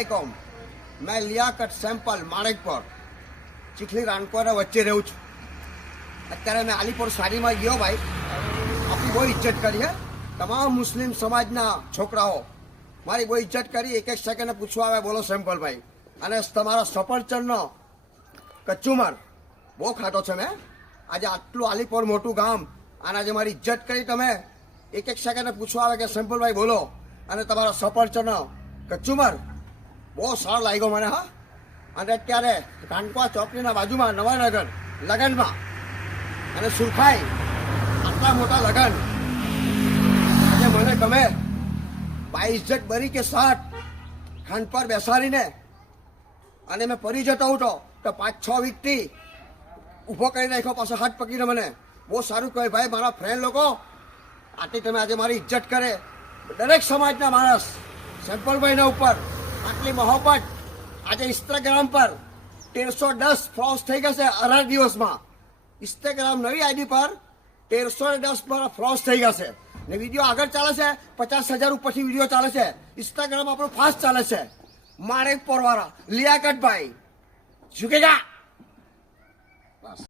वालेकुम। मैं लियाकत सैंपल माणેકપર ચીખલી રાણકોના વચ્ચે રહું છું। અત્યારે મેં આલીપુર સાડીમાં ગયો ભાઈ, આપણી બહુ ઇજ્જત કરી હે। તમામ મુસ્લિમ સમાજના છોકરાઓ મારી બહુ ઇજ્જત કરી, એક એક સેકન્ડે પૂછવા આવે બોલો સેમ્પલભાઈ। અને તમારા સફરચંદનો કચુમર બહુ ખાતો છે મેં। આજે આટલું આલીપુર મોટું ગામ અને આજે મારી ઇજ્જત કરી તમે, એક એક સેકન્ડે પૂછવા આવે કે સેમ્પલભાઈ બોલો। અને તમારા સફરચંદનો કચુમર બહુ સારો લાગ્યો મને હા। અને અત્યારે કાનપા ચોકડીના બાજુમાં નવાનગર લગનમાં અને સુરખાઈ આટલા મોટા લગન આજે મને ગમે। ભાઈ ઇજ્જત બરી કે સાથ ખાન પર બેસાડીને અને મેં પરી જતો હતો તો 5-6 વીકથી ઊભો કરી નાખ્યો, પાછો હાથ પકડીને મને બહુ સારું કહે ભાઈ। મારા ફ્રેન્ડ લોકો આટલી તમે આજે મારી ઇજ્જત કરે, દરેક સમાજના માણસ સેમ્પલભાઈના ઉપર આટલી મોહબ્બત। આજે ઇન્સ્ટાગ્રામ પર 1310 ફ્લોસ થઈ ગયા છે 18 દિવસમાં। ઇન્સ્ટાગ્રામ નવી આઈડી પર 1310 ફ્લોસ થઈ ગયા છે ને વિડીયો આગળ ચાલે છે, 50,000 ઉપરથી વિડીયો ચાલે છે। ઇન્સ્ટાગ્રામ આપણું ફાસ્ટ ચાલે છે। માણેકપર વાળા લિયાકતભાઈ ઝુકેગા।